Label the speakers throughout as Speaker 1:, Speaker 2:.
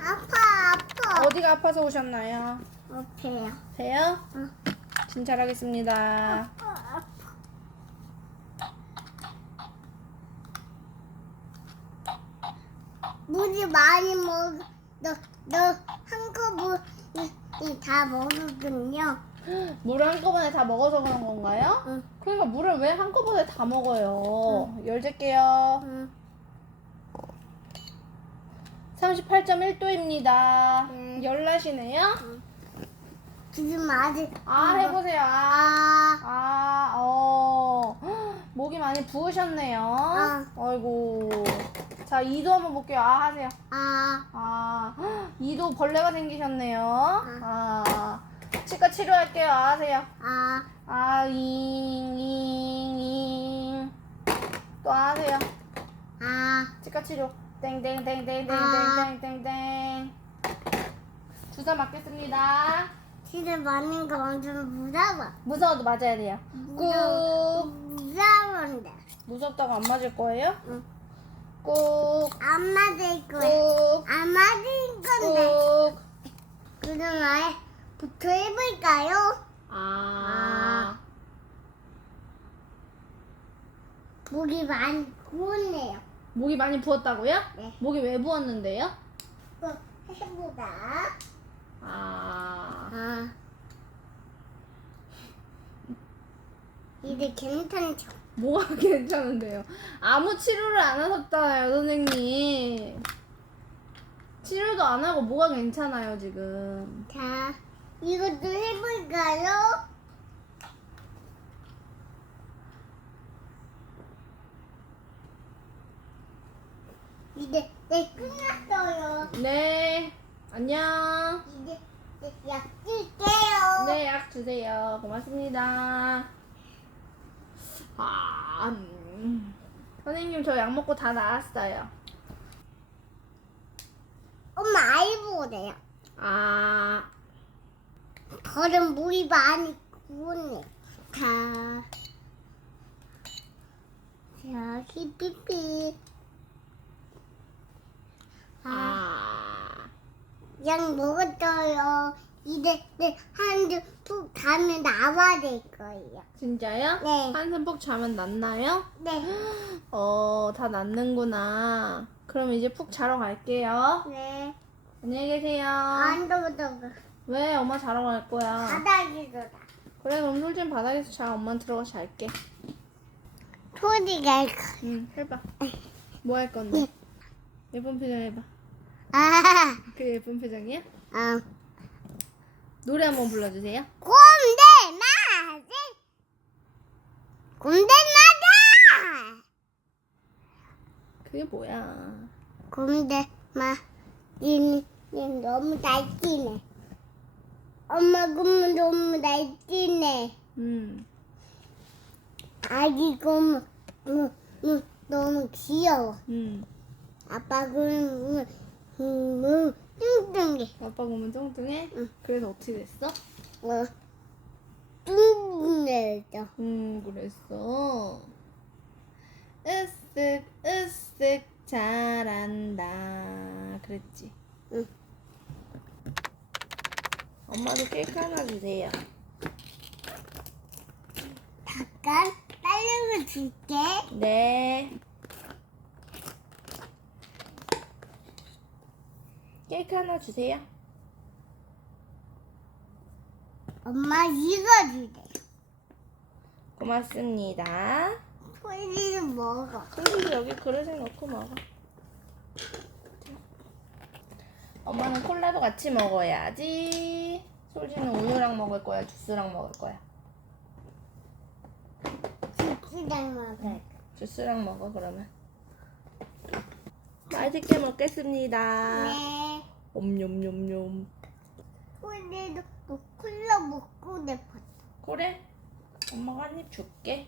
Speaker 1: 아파 아파.
Speaker 2: 어디가 아파서 오셨나요?
Speaker 1: 어때요?
Speaker 2: 배요?
Speaker 1: 응.
Speaker 2: 진찰하겠습니다.
Speaker 1: 아파 아파. 물이 많이 먹. 너너 한꺼번에 다 먹었군요.
Speaker 2: 물을 한꺼번에 다 먹어서 그런 건가요?
Speaker 1: 응.
Speaker 2: 그러니까 물을 왜 한꺼번에 다 먹어요? 열 잴게요.
Speaker 1: 응.
Speaker 2: 38.1도입니다.
Speaker 1: 음.
Speaker 2: 열나시네요?
Speaker 1: 지금 아직.
Speaker 2: 아, 해보세요. 아, 아, 어. 헉, 목이 많이 부으셨네요. 아이고. 자, 2도 한번 볼게요. 아, 하세요.
Speaker 1: 아.
Speaker 2: 아, 헉, 2도 벌레가 생기셨네요. 아, 치과 치료할게요. 아, 하세요.
Speaker 1: 아.
Speaker 2: 아, 잉, 잉, 잉. 또 아, 하세요.
Speaker 1: 아.
Speaker 2: 치과 치료.
Speaker 1: 아.
Speaker 2: 땡땡땡땡땡땡땡땡땡. 주사 맞겠습니다.
Speaker 1: 지금 맞는 거 엄청 무서워.
Speaker 2: 무서워도 맞아야 돼요.
Speaker 1: 무서워.
Speaker 2: 꾹.
Speaker 1: 무서운데.
Speaker 2: 무섭다고 안 맞을 거예요?
Speaker 1: 응.
Speaker 2: 꾹.
Speaker 1: 안 맞을 거야.
Speaker 2: 꾹.
Speaker 1: 안 맞을 건데.
Speaker 2: 꾹.
Speaker 1: 아예 붙어 해볼까요?
Speaker 2: 아.
Speaker 1: 목이 많이 부었네요.
Speaker 2: 목이 많이 부었다고요?
Speaker 1: 네.
Speaker 2: 목이 왜 부었는데요?
Speaker 1: 또 해보자.
Speaker 2: 아.
Speaker 1: 아. 이제 괜찮죠?
Speaker 2: 뭐가 괜찮은데요? 아무 치료를 안 하셨잖아요, 선생님. 치료도 안 하고 뭐가 괜찮아요, 지금.
Speaker 1: 자, 이것도 해볼까요? 이제 네 끝났어요.
Speaker 2: 네. 안녕.
Speaker 1: 이제 네, 약 줄게요.
Speaker 2: 네, 약 주세요. 고맙습니다. 아, 음. 선생님, 저 약 먹고 다 나았어요.
Speaker 1: 엄마 아이보래요.
Speaker 2: 아,
Speaker 1: 저는 물이 많이 구웠네. 자, 자, 히피피. 아,
Speaker 2: 아.
Speaker 1: 약 먹었어요. 이제 네, 한주푹 가면 나와야 될 거예요.
Speaker 2: 진짜요?
Speaker 1: 네.
Speaker 2: 한숨 푹 자면 낫나요?
Speaker 1: 네,
Speaker 2: 어, 다 낫는구나. 그럼 이제 푹 자러 갈게요.
Speaker 1: 네.
Speaker 2: 안녕히 계세요.
Speaker 1: 안 더워도
Speaker 2: 왜? 엄마 자러 갈 거야.
Speaker 1: 바닥에서다.
Speaker 2: 그래, 그럼 솔진 바닥에서 자. 엄마는 들어가 잘게.
Speaker 1: 소리가
Speaker 2: 응, 해봐. 뭐 할 건데? 예쁜 표정 해봐.
Speaker 1: 아,
Speaker 2: 그 예쁜 표정이야?
Speaker 1: 아.
Speaker 2: 노래 한번 불러주세요.
Speaker 1: 곰대 맞이 곰대 맞아
Speaker 2: 그게 뭐야?
Speaker 1: 곰대 맞이 너무 날뛰네 엄마 곰 너무 날뛰네
Speaker 2: 음,
Speaker 1: 아기 곰 음, 음, 너무 귀여워
Speaker 2: 음.
Speaker 1: 아빠 곰 음, 음, 음, 뚱뚱해
Speaker 2: 아빠 보면 뚱뚱해?
Speaker 1: 응.
Speaker 2: 그래서 어떻게 됐어?
Speaker 1: 어, 뚱뚱해져
Speaker 2: 음, 그랬어. 으쓱, 으쓱, 잘한다. 그랬지.
Speaker 1: 응.
Speaker 2: 엄마도 케이크 하나 주세요.
Speaker 1: 잠깐 딸려고 줄게
Speaker 2: 네. 케이크 하나 주세요.
Speaker 1: 엄마 이거 주래
Speaker 2: 고맙습니다.
Speaker 1: 소리를 먹어
Speaker 2: 솔직히 여기 그릇에 넣고 먹어. 엄마는 콜라도 같이 먹어야지. 솔지는 우유랑 먹을 거야, 주스랑 먹을 거야.
Speaker 1: 집시장 먹어
Speaker 2: 주스랑 먹어 그러면. 맛있게 먹겠습니다.
Speaker 1: 네
Speaker 2: 옴뇸뇸뇸.
Speaker 1: 뭐 콜라 먹고 싶었어
Speaker 2: 그래? 엄마가 한 입 줄게.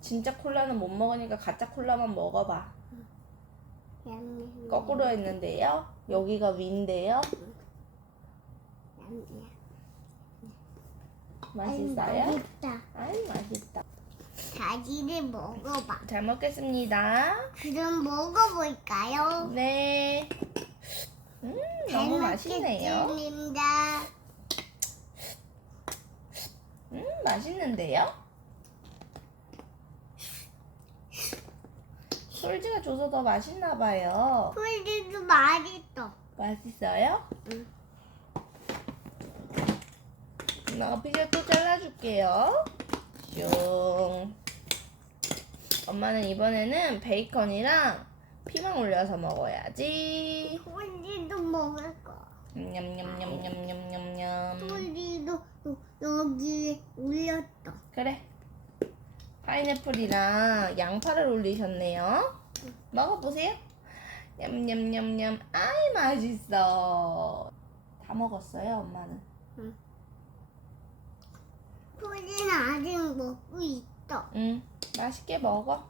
Speaker 2: 진짜 콜라는 못 먹으니까 가짜 콜라만 먹어봐. 거꾸로 했는데요. 여기가 위인데요. 맛있어요?
Speaker 1: 맛있다.
Speaker 2: 아이 맛있다.
Speaker 1: 다지를 먹어봐.
Speaker 2: 잘 먹겠습니다.
Speaker 1: 그럼 먹어볼까요?
Speaker 2: 네. 음 너무 맛있네요.
Speaker 1: 먹겠습니다.
Speaker 2: 음 맛있는데요? 솔지가 줘서 더 맛있나 봐요.
Speaker 1: 풀리도 맛있어.
Speaker 2: 맛있어요?
Speaker 1: 응.
Speaker 2: 엄마가 피자 또 잘라줄게요. 슝. 엄마는 이번에는 베이컨이랑 피망 올려서 먹어야지.
Speaker 1: 풀리도 먹을 거.
Speaker 2: 냠냠냠냠냠냠냠.
Speaker 1: 풀리도 여기 올렸어.
Speaker 2: 그래. 파인애플이랑 양파를 올리셨네요. 먹어보세요. 냠냠냠냠. 아이 맛있어. 다 먹었어요, 엄마는.
Speaker 1: 풀리는 아직 먹고 있어.
Speaker 2: 응, 맛있게 먹어.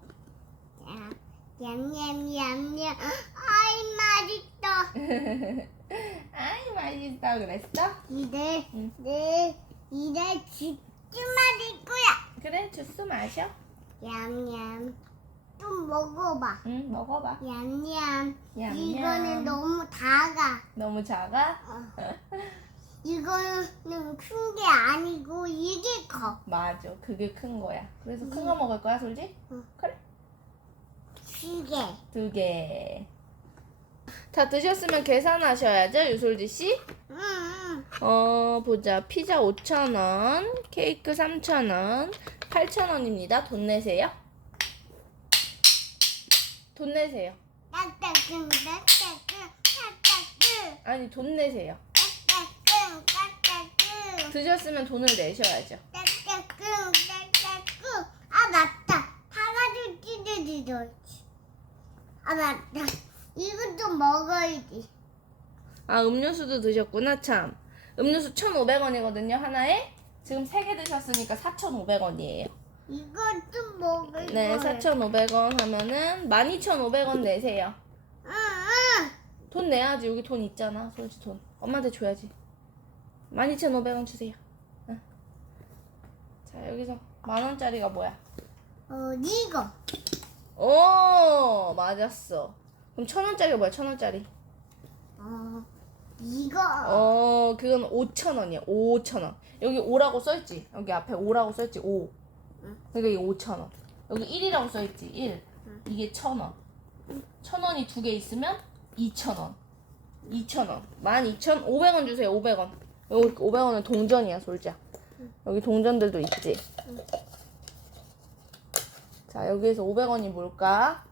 Speaker 1: 야, 냠냠냠냠. 아이 맛있어.
Speaker 2: 아이 맛있어 그랬어?
Speaker 1: 이제
Speaker 2: 응.
Speaker 1: 내 이제 집주 마실 거야.
Speaker 2: 그래 주스 마셔.
Speaker 1: 냠냠. 좀 먹어봐.
Speaker 2: 응 먹어봐.
Speaker 1: 냠냠.
Speaker 2: 냠냠.
Speaker 1: 이거는 너무 작아.
Speaker 2: 너무 작아?
Speaker 1: 어. 이거는 큰 게 아니고 이게 커.
Speaker 2: 맞아. 그게 큰 거야. 그래서 큰 거 먹을 거야 솔지?
Speaker 1: 응.
Speaker 2: 그래.
Speaker 1: 시계.
Speaker 2: 두 개. 다 드셨으면 계산하셔야죠 유솔지 씨.
Speaker 1: 응, 응.
Speaker 2: 어 보자 피자 5,000원, 케이크 3,000원, 8,000원입니다. 돈 내세요. 돈 내세요. 아니 돈 내세요. 드셨으면 돈을 내셔야죠.
Speaker 1: 아 맞다 파가지 찢어지지 아 맞다 이것도 먹어야지
Speaker 2: 아 음료수도 드셨구나 참. 음료수 1,500원이거든요 하나에. 지금 3개 드셨으니까 4,500원이에요.
Speaker 1: 이것도 먹을
Speaker 2: 네,
Speaker 1: 거야
Speaker 2: 4,500원 하면은 12,500원 내세요.
Speaker 1: 응, 응.
Speaker 2: 돈 내야지. 여기 돈 있잖아. 솔직히 돈. 엄마한테 줘야지. 12,500원 주세요. 응. 자, 여기서 만 원짜리가 뭐야?
Speaker 1: 어 이거
Speaker 2: 오, 맞았어. 그럼 천 원짜리가 뭐야? 천 원짜리.
Speaker 1: 어 이거
Speaker 2: 어, 그건 5천 원이야. 5천 원. 여기 5라고 써있지? 여기 앞에 5라고 써있지? 5.
Speaker 1: 응.
Speaker 2: 그러니까 이게 5천 원. 여기 1이라고 써있지? 1.
Speaker 1: 응.
Speaker 2: 이게 천 원. 천 원이 두 개 있으면 2천 원. 2천 원. 12,500원 주세요. 500원. 여기 500원은 동전이야, 솔자. 여기 동전들도 있지? 자, 여기에서 500원이 뭘까?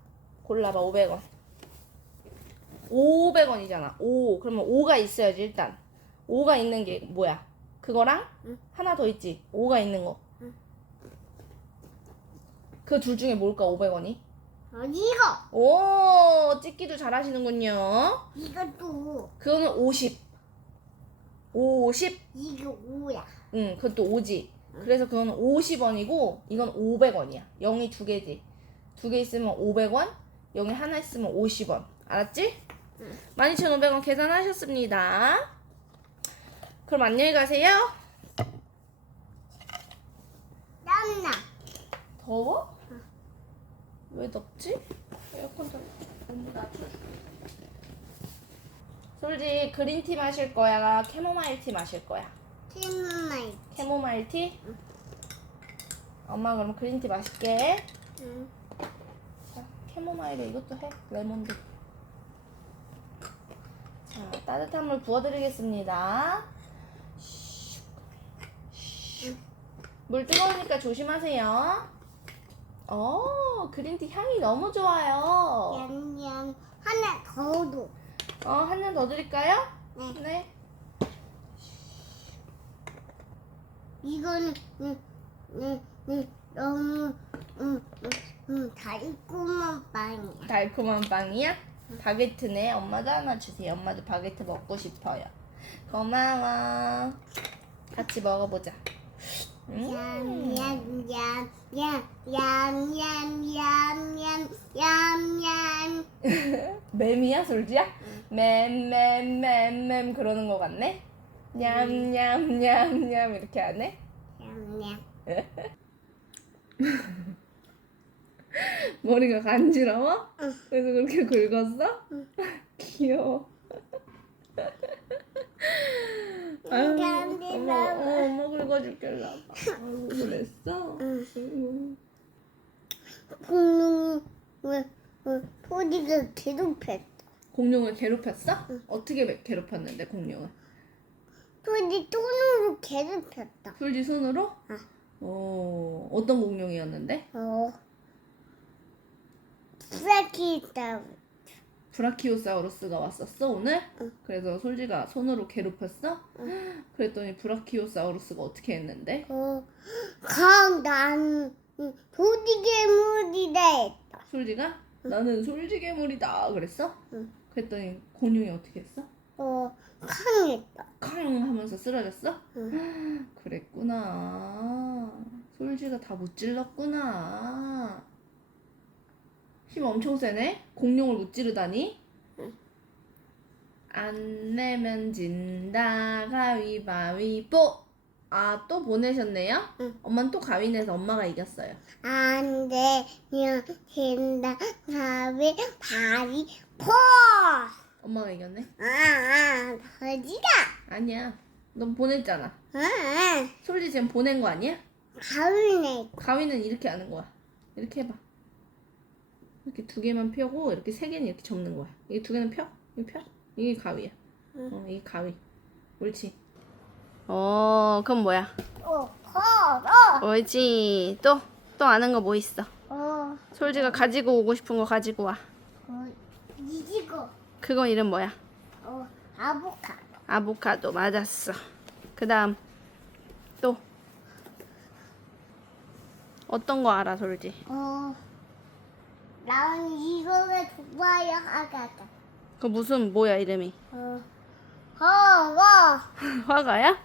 Speaker 2: 골라봐, 500원. 500원이잖아. 5. 그러면 5가 있어야지, 일단. 5가 있는 게 뭐야? 그거랑
Speaker 1: 응.
Speaker 2: 하나 더 있지? 5가 있는 거.
Speaker 1: 응.
Speaker 2: 그 둘 중에 뭘까, 500원이?
Speaker 1: 어 이거
Speaker 2: 오, 찍기도 잘 하시는군요.
Speaker 1: 이것도
Speaker 2: 그거는 50. 50?
Speaker 1: 이거 오야
Speaker 2: 응, 그것도 5지. 그래서 그거는 50원이고, 이건 500원이야. 0이 두 개지. 두 개 있으면 500원, 0이 하나 있으면 50원. 알았지?
Speaker 1: 응.
Speaker 2: 12,500원 계산하셨습니다. 그럼 안녕히 가세요.
Speaker 1: 땀나
Speaker 2: 더워? 왜 덥지? 에어컨 좀 너무 낮춰줄게. 솔지 그린티 마실 거야? 캐모마일 티 마실 거야?
Speaker 1: 팀마이
Speaker 2: 캐모마일 티? 엄마 그럼 그린티 마실게.
Speaker 1: 응.
Speaker 2: 자, 캐모마일에 이것도 해. 레몬도. 자, 따뜻한 물 부어드리겠습니다. 슉. 슉. 물 뜨거우니까 조심하세요. 어, 그린티 향이 너무 좋아요.
Speaker 1: 냠냠 하나 더도
Speaker 2: 어, 한 잔 더 드릴까요?
Speaker 1: 네
Speaker 2: 네.
Speaker 1: 이거는 음, 음, 음, 너무 음, 음, 음, 달콤한 빵이야
Speaker 2: 달콤한 빵이야? 바게트네. 엄마도 하나 주세요. 엄마도 바게트 먹고 싶어요. 고마워. 같이 먹어보자. 음.
Speaker 1: 얌얌얌얌얌얌얌얌얌
Speaker 2: 맴이야, 솔지야? 맴맴맴맴 그러는 거 같네? 냠냠냠냠 이렇게 하네?
Speaker 1: 냠냠.
Speaker 2: 머리가 간지러워?
Speaker 1: 응.
Speaker 2: 그래서 그렇게 긁었어?
Speaker 1: 응.
Speaker 2: 귀여워. 아유. 엄마, 어, 엄마 긁어줄게, 일로 와봐. 아이고, 그랬어?
Speaker 1: 응.
Speaker 2: 아이고.
Speaker 1: 공룡을 어, 토지가 괴롭혔다.
Speaker 2: 공룡을 괴롭혔어?
Speaker 1: 응.
Speaker 2: 어떻게 괴롭혔는데, 공룡을?
Speaker 1: 토지 손으로 괴롭혔다.
Speaker 2: 솔지 손으로?
Speaker 1: 응.
Speaker 2: 어, 어떤 공룡이었는데?
Speaker 1: 어. 브라키다.
Speaker 2: 브라키오사우루스가 왔었어, 오늘?
Speaker 1: 응.
Speaker 2: 그래서 솔지가 손으로 괴롭혔어? 그랬더니 브라키오사우루스가 어떻게 했는데?
Speaker 1: 어. 강난 토지 괴물이다 했다.
Speaker 2: 솔지가? 나는 솔지 괴물이다 그랬어?
Speaker 1: 응.
Speaker 2: 그랬더니 공룡이 어떻게 했어?
Speaker 1: 어. 강했다.
Speaker 2: 캉 하면서 쓰러졌어?
Speaker 1: 응.
Speaker 2: 그랬구나. 솔지가 다 무찔렀구나. 힘 엄청 세네? 공룡을 무찌르다니?
Speaker 1: 응.
Speaker 2: 안 내면 진다 가위바위보 아 또 보내셨네요?
Speaker 1: 응.
Speaker 2: 엄마는 또 가위 내서 엄마가 이겼어요
Speaker 1: 안 되면 된다. 가위 바위 포.
Speaker 2: 엄마가 이겼네?
Speaker 1: 아, 아, 거지다.
Speaker 2: 아니야 넌 보냈잖아
Speaker 1: 아, 아,
Speaker 2: 솔지 지금 보낸 거 아니야?
Speaker 1: 가위네.
Speaker 2: 가위는 이렇게 하는 거야. 이렇게 해봐. 이렇게 두 개만 펴고 이렇게 세 개는 이렇게 접는 거야. 이게 두 개는 펴? 이게 펴? 이게 가위야.
Speaker 1: 응.
Speaker 2: 어, 이게 가위. 옳지. 어, 그럼 뭐야?
Speaker 1: 어, 퍼,
Speaker 2: 옳지. 또, 또 아는 거 뭐 있어?
Speaker 1: 어,
Speaker 2: 솔지가 가지고 오고 싶은 거 가지고 와. 그거 이름 뭐야?
Speaker 1: 어, 아보카도.
Speaker 2: 아보카도 맞았어. 그 다음 또 어떤 거 알아, 솔지?
Speaker 1: 어, 나는 이거를 좋아요, 아가가.
Speaker 2: 그 무슨 뭐야 이름이?
Speaker 1: 어, 허워,
Speaker 2: 화가야?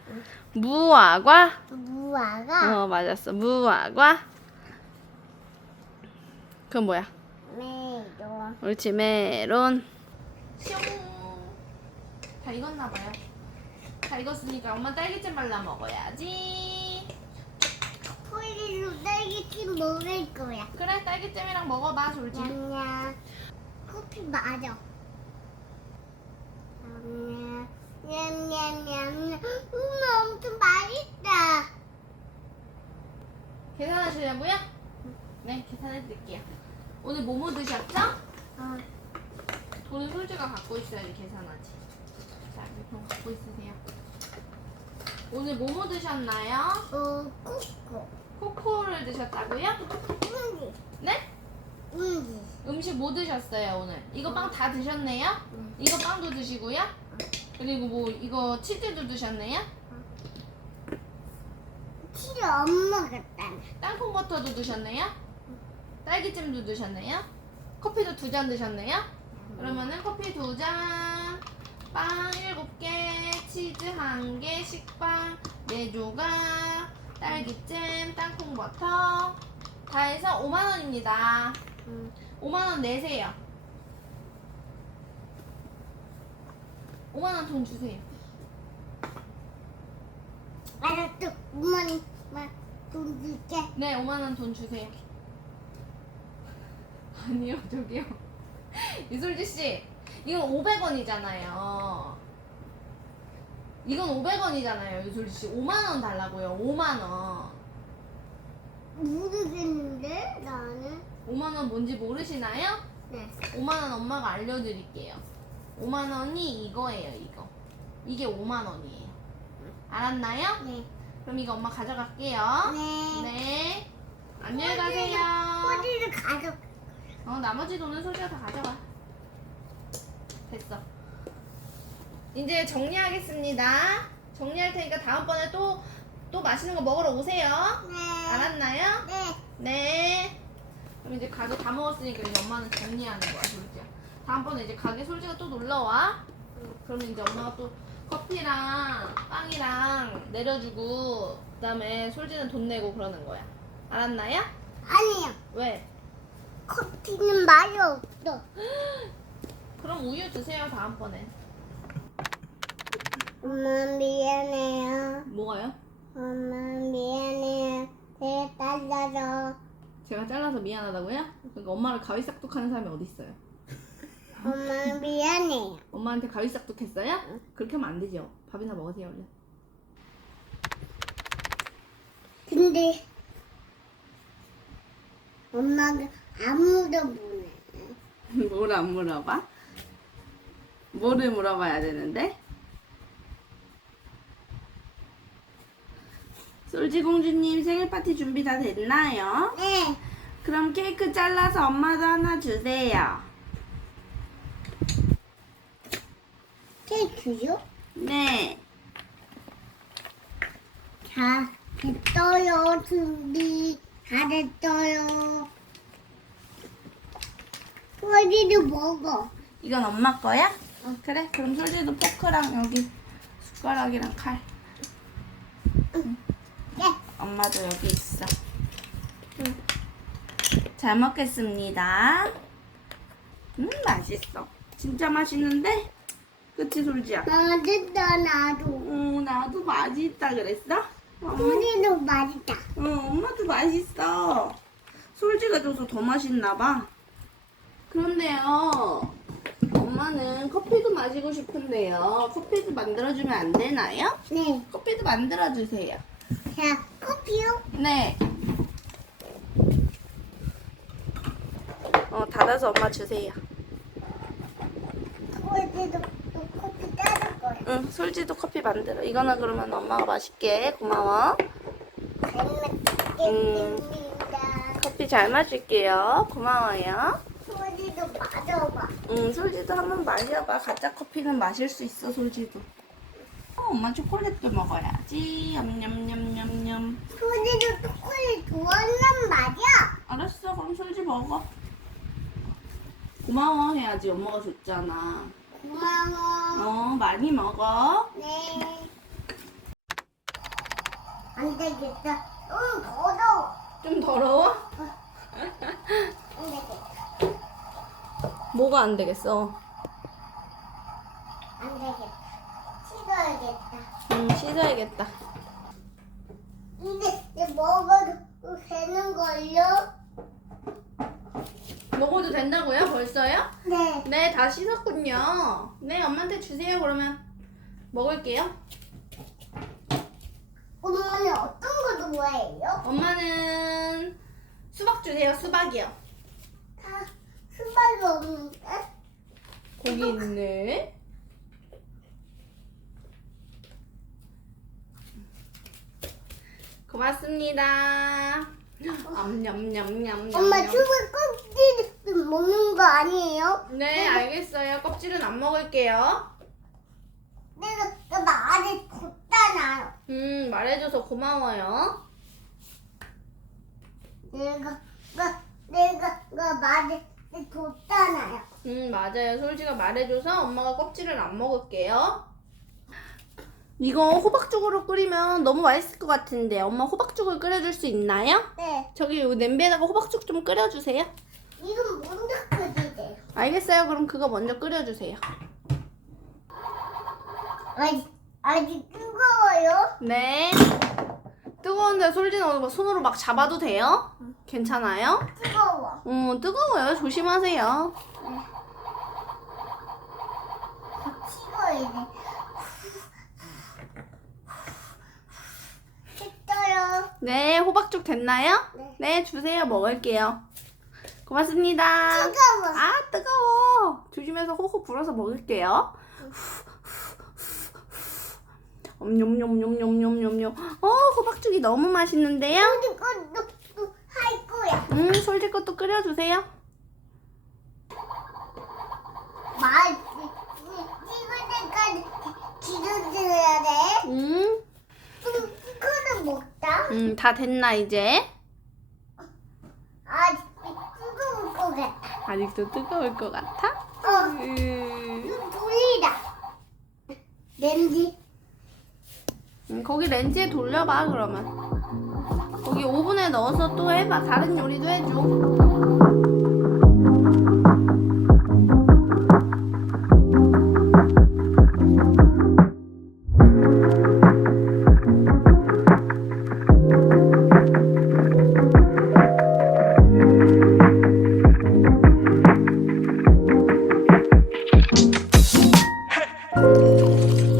Speaker 2: 무화과?
Speaker 1: 무화과,
Speaker 2: 어 맞았어 무화과 그건 뭐야?
Speaker 1: 메론.
Speaker 2: 옳지 메론 다 익었나봐요 다 익었으니까 엄마 딸기잼 발라 먹어야지
Speaker 1: 폴리로 딸기찜 먹을 거야.
Speaker 2: 그래 딸기잼이랑 먹어봐 솔지
Speaker 1: 냠냠. 커피 맞아. 냠냠. 냠냠냠. 음, 엄청 맛있다.
Speaker 2: 계산하시려고요? 네 계산해드릴게요 오늘 뭐뭐 드셨죠?
Speaker 1: 어,
Speaker 2: 돈은 솔지가 갖고 있어야지 계산하지 자 돈 갖고 있으세요 오늘 뭐뭐 드셨나요?
Speaker 1: 어, 코코.
Speaker 2: 코코를 드셨다고요?
Speaker 1: 응지.
Speaker 2: 네?
Speaker 1: 응지.
Speaker 2: 음식 뭐 드셨어요 오늘? 이거 빵 다 드셨네요?
Speaker 1: 응.
Speaker 2: 이거 빵도 드시고요? 그리고 뭐 이거 치즈도 드셨네요?
Speaker 1: 치즈 안 먹었다.
Speaker 2: 땅콩 버터도 드셨네요? 딸기잼도 드셨네요? 커피도 두 잔 드셨네요? 그러면은 커피 두 잔, 빵 일곱 개, 치즈 한 개, 식빵 네 조각, 딸기잼, 땅콩 버터 다 해서 5만 원입니다.
Speaker 1: 응.
Speaker 2: 5만 원 내세요. 5만 원 돈 주세요.
Speaker 1: 알았어. 어머니, 돈 줄게.
Speaker 2: 네, 5만 원 돈 주세요. 아니요, 저기요. 이솔지 씨, 이건 500원이잖아요. 이건 500원이잖아요, 유솔지 씨. 5만 원 달라고요. 5만 원.
Speaker 1: 모르겠는데, 나는.
Speaker 2: 5만 원 뭔지 모르시나요?
Speaker 1: 네.
Speaker 2: 5만 원 엄마가 알려드릴게요. 5만 원이 이거예요, 이거. 이게 5만 원이에요. 알았나요?
Speaker 1: 네.
Speaker 2: 그럼 이거 엄마 가져갈게요.
Speaker 1: 네.
Speaker 2: 네. 안녕히 가세요.
Speaker 1: 꼬리를 가져.
Speaker 2: 어, 나머지 돈은 소지가 다 가져가. 됐어. 이제 정리하겠습니다. 정리할 테니까 다음번에 또, 또 맛있는 거 먹으러 오세요.
Speaker 1: 네.
Speaker 2: 알았나요?
Speaker 1: 네.
Speaker 2: 네. 그럼 이제 가게 다 먹었으니까 이제 엄마는 정리하는 거야, 솔지야. 다음번에 이제 가게 솔지가 또 놀러 와. 그러면 이제 엄마가 또 커피랑 빵이랑 내려주고 그다음에 솔지는 돈 내고 그러는 거야. 알았나요?
Speaker 1: 아니요.
Speaker 2: 왜?
Speaker 1: 커피는 말이 없어.
Speaker 2: 그럼 우유 주세요 다음번에.
Speaker 1: 엄마 미안해요.
Speaker 2: 뭐가요?
Speaker 1: 엄마 미안해요.
Speaker 2: 제 딸라서 제가 잘라서 미안하다고요? 그러니까 엄마를 가위싹둑하는 사람이 어디 있어요?
Speaker 1: 엄마 미안해요.
Speaker 2: 엄마한테 가위싹둑했어요? 그렇게 하면 안 되죠. 밥이나 먹으세요 얼른.
Speaker 1: 근데 엄마가 아무도 모르네.
Speaker 2: 뭘안 물어봐? 뭐를 물어봐야 되는데? 솔지공주님 생일 파티 준비 다 됐나요?
Speaker 1: 네.
Speaker 2: 그럼 케이크 잘라서 엄마도 하나 주세요.
Speaker 1: 케이크요?
Speaker 2: 네.
Speaker 1: 자, 됐어요. 준비 다 됐어요. 소리도 먹어.
Speaker 2: 이건 엄마 거야? 어, 그래. 그럼 솔지도 포크랑 여기 숟가락이랑 칼.
Speaker 1: 네.
Speaker 2: 엄마도 여기 있어. 잘 먹겠습니다. 음, 맛있어. 진짜 맛있는데? 그치, 솔지야?
Speaker 1: 맛있다 나도.
Speaker 2: 어, 나도 맛있다 그랬어? 어,
Speaker 1: 소리도 맛있다.
Speaker 2: 어, 엄마도 맛있어. 솔지가 줘서 더 맛있나 봐. 그런데요. 엄마는 커피도 마시고 싶은데요. 커피도 만들어주면 안 되나요?
Speaker 1: 네.
Speaker 2: 커피도 만들어주세요.
Speaker 1: 자, 커피요?
Speaker 2: 네. 어, 닫아서 엄마 주세요.
Speaker 1: 또 커피 따를 거야.
Speaker 2: 응, 솔지도 커피 만들어. 이거는 그러면 엄마가 맛있게. 고마워.
Speaker 1: 잘 먹겠습니다.
Speaker 2: 커피 잘 마실게요. 고마워요.
Speaker 1: 소리도 맞아봐.
Speaker 2: 응, 솔지도 한번 마셔봐. 가짜 커피는 마실 수 있어, 솔지도. 어, 엄마 초콜릿도 먹어야지. 냠냠냠냠냠.
Speaker 1: 소리도 초콜릿 좋아하는 말이야.
Speaker 2: 알았어, 그럼 솔지 먹어. 고마워 해야지. 엄마가 줬잖아.
Speaker 1: 고마워.
Speaker 2: 어, 많이 먹어.
Speaker 1: 네. 안 되겠다. 응, 더러워.
Speaker 2: 좀 더러워?
Speaker 1: 안 되겠다.
Speaker 2: 뭐가 안 되겠어?
Speaker 1: 안 되겠다. 식어야겠다.
Speaker 2: 응, 씻어야겠다.
Speaker 1: 이제 이제 먹어도 되는 걸요?
Speaker 2: 먹어도 된다고요? 벌써요?
Speaker 1: 네.
Speaker 2: 네, 다 씻었군요. 네, 엄마한테 주세요. 그러면 먹을게요.
Speaker 1: 엄마는 어떤 거 좋아해요?
Speaker 2: 엄마는 수박 주세요. 수박이요.
Speaker 1: 다 수박이 없는데?
Speaker 2: 고기 있네. 고맙습니다. 암냠냠냠냠.
Speaker 1: 엄마 수박 껍질 먹는 거 아니에요?
Speaker 2: 네, 알겠어요. 껍질은 안 먹을게요.
Speaker 1: 내가 나 말을 줬잖아요.
Speaker 2: 음, 말해줘서 고마워요.
Speaker 1: 내가 나 내가 나 말을 줬잖아요.
Speaker 2: 음, 맞아요. 솔지가 말해줘서 엄마가 껍질을 안 먹을게요. 이거 호박죽으로 끓이면 너무 맛있을 것 같은데 엄마 호박죽을 끓여줄 수 있나요?
Speaker 1: 네.
Speaker 2: 저기 요 냄비에다가 호박죽 좀 끓여주세요.
Speaker 1: 이건 먼저 끓이세요.
Speaker 2: 알겠어요. 그럼 그거 먼저 끓여주세요.
Speaker 1: 아직 아직 뜨거워요?
Speaker 2: 네. 뜨거운데 솔지는 손으로 막 잡아도 돼요? 괜찮아요?
Speaker 1: 뜨거워.
Speaker 2: 어, 뜨거워요. 조심하세요.
Speaker 1: 식어야 돼. 됐어요.
Speaker 2: 네, 호박죽 됐나요?
Speaker 1: 네.
Speaker 2: 네, 주세요. 먹을게요. 고맙습니다.
Speaker 1: 뜨거워.
Speaker 2: 아, 뜨거워. 조심해서 호호 불어서 먹을게요. 엄뇸뇸뇸뇸뇸뇸. 어, 호박죽이 너무 맛있는데요?
Speaker 1: 우리 것도 또할 거야.
Speaker 2: 음, 솔지 것도 끓여주세요.
Speaker 1: 말 찍을 때까지 기다려야 돼.
Speaker 2: 음,
Speaker 1: 음, 이거는 먹다.
Speaker 2: 음, 다 됐나, 이제?
Speaker 1: 아직 뜨거울 것 같아.
Speaker 2: 아직도 뜨거울 것 같아?
Speaker 1: 어,
Speaker 2: 음,
Speaker 1: 이거 돌리다. 렌지.
Speaker 2: 음, 거기 렌즈에 돌려봐, 그러면. 거기 오븐에 넣어서 또 해봐. 다른 요리도 해줘.